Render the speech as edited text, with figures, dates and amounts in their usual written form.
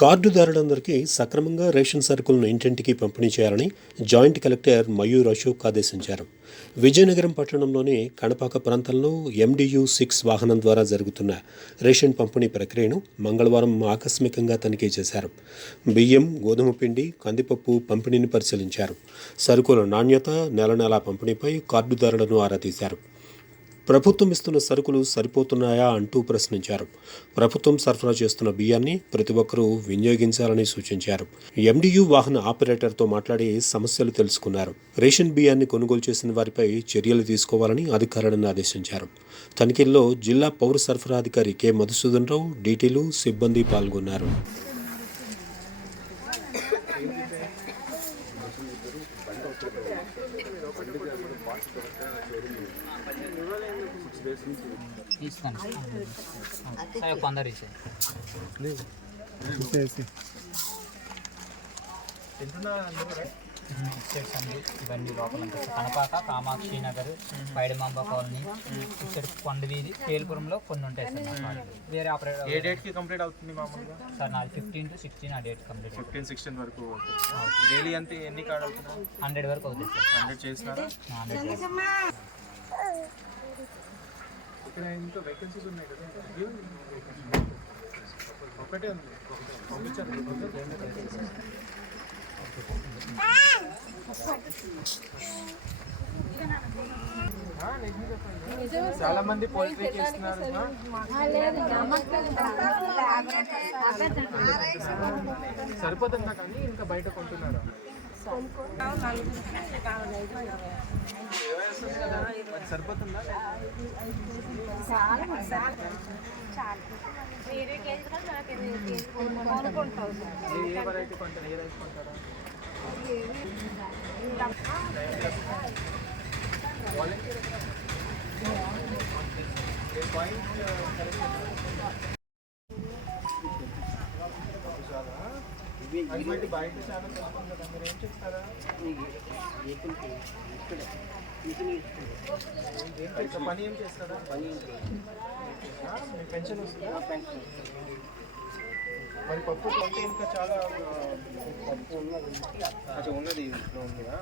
కార్డుదారులందరికీ సక్రమంగా రేషన్ సరుకులను ఇంటింటికి పంపిణీ చేయాలని జాయింట్ కలెక్టర్ మయూర్ అశోక్ ఆదేశించారు. విజయనగరం పట్టణంలోని కణపాక ప్రాంతంలో MDU-6 వాహనం ద్వారా జరుగుతున్న రేషన్ పంపిణీ ప్రక్రియను మంగళవారం ఆకస్మికంగా తనిఖీ చేశారు. బియ్యం, గోధుమ పిండి, కందిపప్పు పంపిణీని పరిశీలించారు. సరుకుల నాణ్యత, నెల పంపిణీపై కార్డుదారులను ఆరా తీశారు. ప్రభుత్వం ఇస్తున్న సరుకులు సరిపోతున్నాయా అంటూ ప్రశ్నించారు. ప్రభుత్వం సరఫరా చేస్తున్న బియ్యాన్ని ప్రతి ఒక్కరూ వినియోగించాలని సూచించారు. MDU వాహన ఆపరేటర్తో మాట్లాడి సమస్యలు తెలుసుకున్నారు. రేషన్ బియ్యాన్ని కొనుగోలు చేసిన వారిపై చర్యలు తీసుకోవాలని అధికారులను ఆదేశించారు. తనిఖీల్లో జిల్లా పౌర సరఫరా అధికారి K. మధుసూదన్ రావు, DTలు, సిబ్బంది పాల్గొన్నారు. ఇవన్నీ లోపల కనపాక, కామాక్షి నగర్, పైడిమాంబ కాలనీ, ఇక్కడ కొండ వీధి, తేలుపురంలో కొన్ని ఉంటాయి సార్. వేరే ఆపరేటర్ ఏ డేట్కి కంప్లీట్ అవుతుంది మామూలుగా సార్? నాది 15 to 16 ఆ డేట్ కంప్లీట్. 15-16 వరకు డైలీ అంతే. ఎన్ని కార్డు అవుతున్నాయి? 100 వరకు అవుతుంది సార్. 100 చేసినారా? 100 ఇక్కడ ఇంకా వేకెన్సీస్ ఉన్నాయి కదా, ఒకటే ఉంది పంపించారు. చాలా మంది పోల్ట్రీకి ఇస్తున్నారు. సరిపోతుందా కానీ ఇంకా బయట కొంటున్నారా? సరిపోతుందా? ఏ వెరైటీ కొంటారా? ఏ రైస్ కొంటారా? బయట చాలా తక్కువ కదా, మీరు ఏం చేస్తారా? పని ఏం చేస్తారా? మీ పెన్షన్ వస్తుందా? మరి పప్పు కొంటే ఇంకా చాలా పప్పు ఉన్నది ఇంట్లో ఉందిగా.